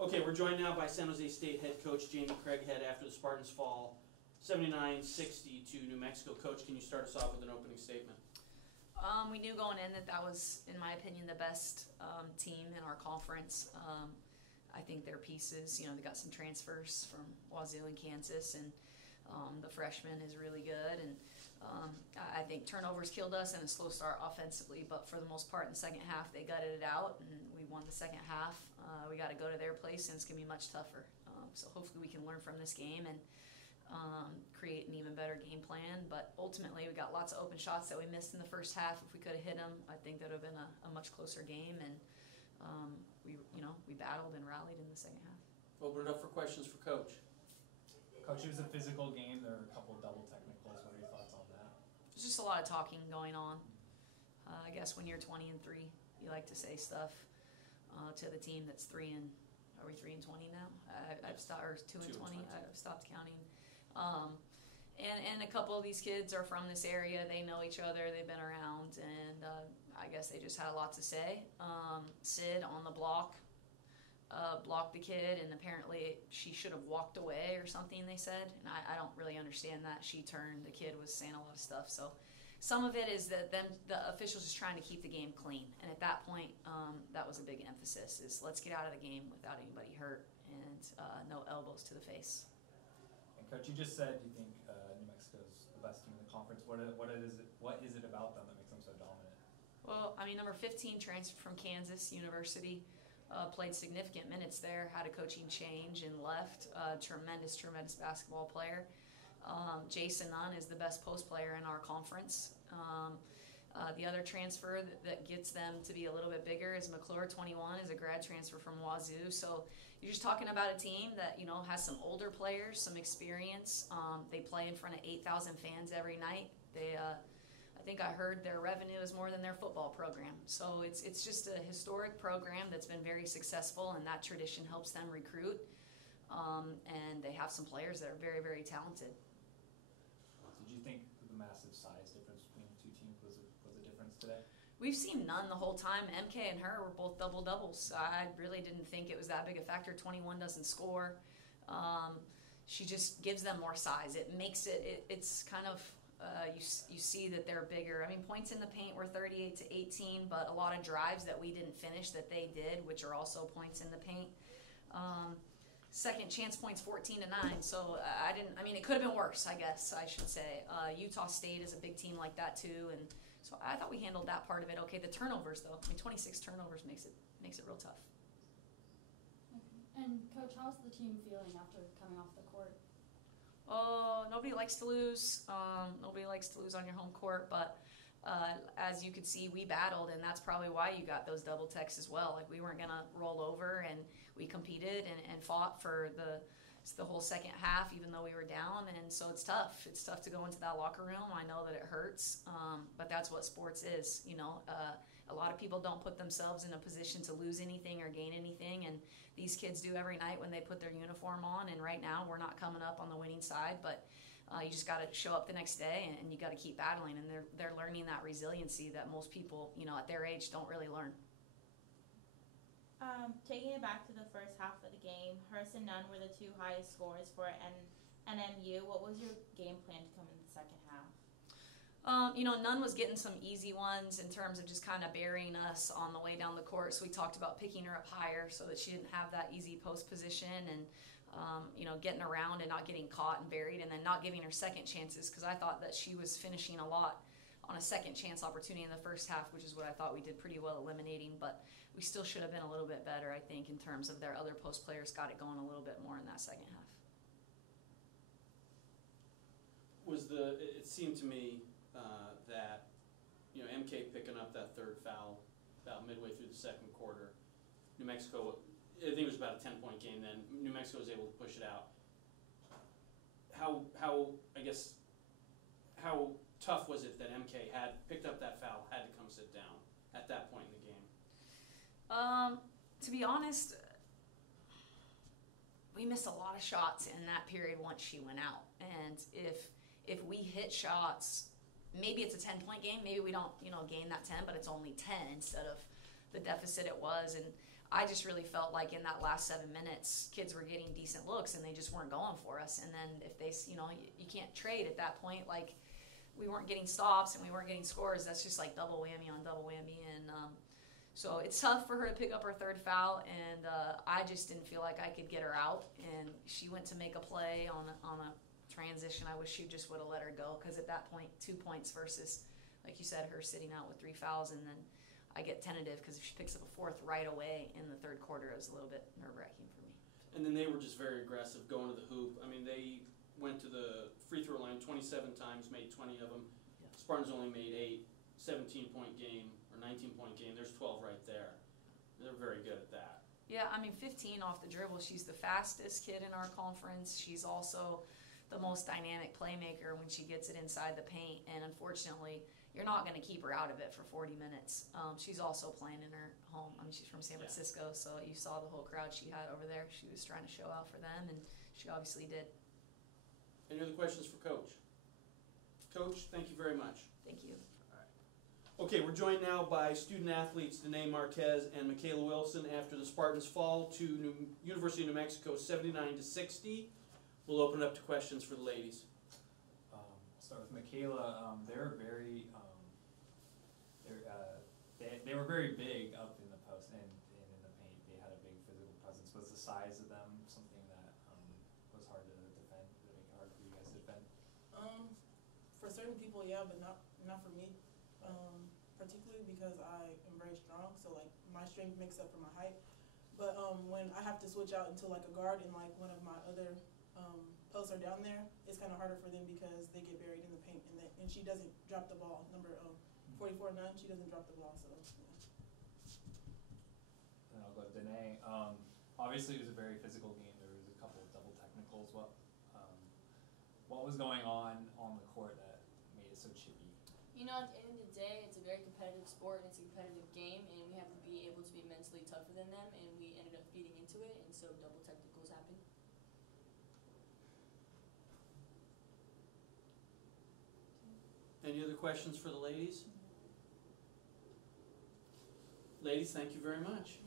Okay, we're joined now by San Jose State head coach Jamie Craighead after the Spartans fall 79-60 to New Mexico. Coach, can you start us off with an opening statement? We knew going in that was, in my opinion, the best team in our conference. I think their pieces, they got some transfers from Wazoo and Kansas, and the freshman is really good. And I think turnovers killed us and a slow start offensively, but for the most part in the second half, they gutted it out, and we won the second half. We got to go to their place, and it's going to be much tougher. So hopefully we can learn from this game and create an even better game plan. But ultimately, we got lots of open shots that we missed in the first half. If we could have hit them, I think that would have been a much closer game. And we battled and rallied in the second half. Open it up for questions for Coach. Coach, it was a physical game. There were a couple of double technicals. What are your thoughts on that? There's just a lot of talking going on. I guess when you're 20-3, you like to say stuff to the team that's 3-20 now? I've stopped, or 2-20. I've stopped counting. And a couple of these kids are from this area. They know each other. They've been around, and I guess they just had a lot to say. Sid on the block blocked the kid, and apparently she should have walked away or something, they said. And I don't really understand that. She turned. The kid was saying a lot of stuff. So some of it is that the officials just trying to keep the game clean. And at that point, that was a big emphasis, is let's get out of the game without anybody hurt and no elbows to the face. And Coach, you just said you think New Mexico's the best team in the conference. What is it about them that makes them so dominant? Well, I mean, number 15 transferred from Kansas University, played significant minutes there, had a coaching change and left. Tremendous basketball player. Jason Nunn is the best post player in our conference. The other transfer that gets them to be a little bit bigger is McClure, 21, is a grad transfer from Wazoo. So you're just talking about a team that, has some older players, some experience. They play in front of 8,000 fans every night. I think I heard their revenue is more than their football program. So it's just a historic program that's been very successful, and that tradition helps them recruit. And they have some players that are very, very talented. Did you think the massive size difference between the two teams was a difference today? We've seen none the whole time. MK and her were both double-doubles. I really didn't think it was that big a factor. 21 doesn't score. She just gives them more size. It makes it's kind of, you see that they're bigger. I mean, points in the paint were 38-18, but a lot of drives that we didn't finish that they did, which are also points in the paint. Second chance points 14-9, so it could have been worse, I guess I should say. Utah State is a big team like that too, and so I thought we handled that part of it okay. The turnovers though, 26 turnovers makes it real tough. Okay. And Coach, how's the team feeling after coming off the court? Nobody likes to lose. Nobody likes to lose on your home court, but as you could see, we battled, and that's probably why you got those double techs as well. Like, we weren't going to roll over, and we competed and fought for the whole second half, even though we were down. And so it's tough. It's tough to go into that locker room. I know that it hurts, but that's what sports is. A lot of people don't put themselves in a position to lose anything or gain anything, and these kids do every night when they put their uniform on. And right now, we're not coming up on the winning side, but you just got to show up the next day, and you got to keep battling. And they're learning that resiliency that most people, at their age, don't really learn. Taking it back to the first half of the game, Hurst and Nunn were the two highest scorers for NMU. What was your game plan to come in the second half? Nunn was getting some easy ones in terms of just kind of burying us on the way down the court. So we talked about picking her up higher so that she didn't have that easy post position, and getting around and not getting caught and buried, and then not giving her second chances, because I thought that she was finishing a lot on a second chance opportunity in the first half, which is what I thought we did pretty well eliminating. But we still should have been a little bit better, I think, in terms of their other post players got it going a little bit more in that second half. It seemed to me that MK picking up that third foul about midway through the second quarter. New Mexico, I think it was about a 10-point game then. New Mexico was able to push it out. How tough was it that MK had picked up that foul, had to come sit down at that point in the game? To be honest, we missed a lot of shots in that period once she went out. And if we hit shots, maybe it's a 10-point game. Maybe we don't, gain that 10, but it's only 10 instead of the deficit it was. And I just really felt like in that last 7 minutes, kids were getting decent looks and they just weren't going for us. And then if they, you can't trade at that point. Like, we weren't getting stops and we weren't getting scores. That's just like double whammy on double whammy. And so it's tough for her to pick up her third foul. And I just didn't feel like I could get her out. And she went to make a play on a transition. I wish she just would have let her go, because at that point, 2 points versus, like you said, her sitting out with 3 fouls. And then I get tentative because if she picks up a fourth right away in the third quarter, it was a little bit nerve-wracking for me. And then they were just very aggressive going to the hoop. I mean, they went to the free throw line 27 times, made 20 of them. Yeah. Spartans only made 8, 17-point game or 19-point game. There's 12 right there. They're very good at that. Yeah, I mean, 15 off the dribble. She's the fastest kid in our conference. She's also the most dynamic playmaker when she gets it inside the paint. And unfortunately, you're not going to keep her out of it for 40 minutes. She's also playing in her home. I mean, she's from San Francisco, so you saw the whole crowd she had over there. She was trying to show out for them, and she obviously did. Any other questions for Coach? Coach, thank you very much. Thank you. Okay, we're joined now by student athletes Danae Marquez and Michaela Wilson after the Spartans fall to University of New Mexico 79-60. We'll open it up to questions for the ladies. I'll start with Michaela. They were very big up in the post and in the paint. They had a big physical presence. Was the size of them something that was hard to defend? Did it make it hard for you guys to defend? For certain people, yeah, but not for me. Particularly because I am very strong, so like my strength makes up for my height. But when I have to switch out into like a guard and like one of my other posts are down there, it's kind of harder for them because they get buried in the paint, and she doesn't drop the ball. Number 44-9, she doesn't drop the ball, so yeah. And I'll go to Danae. Obviously, it was a very physical game. There was a couple of double technicals. What was going on the court that made it so chippy? You know, at the end of the day, it's a very competitive sport and it's a competitive game, and we have to be able to be mentally tougher than them, and we ended up feeding into it, and so double technicals happened. Any other questions for the ladies? Ladies, thank you very much.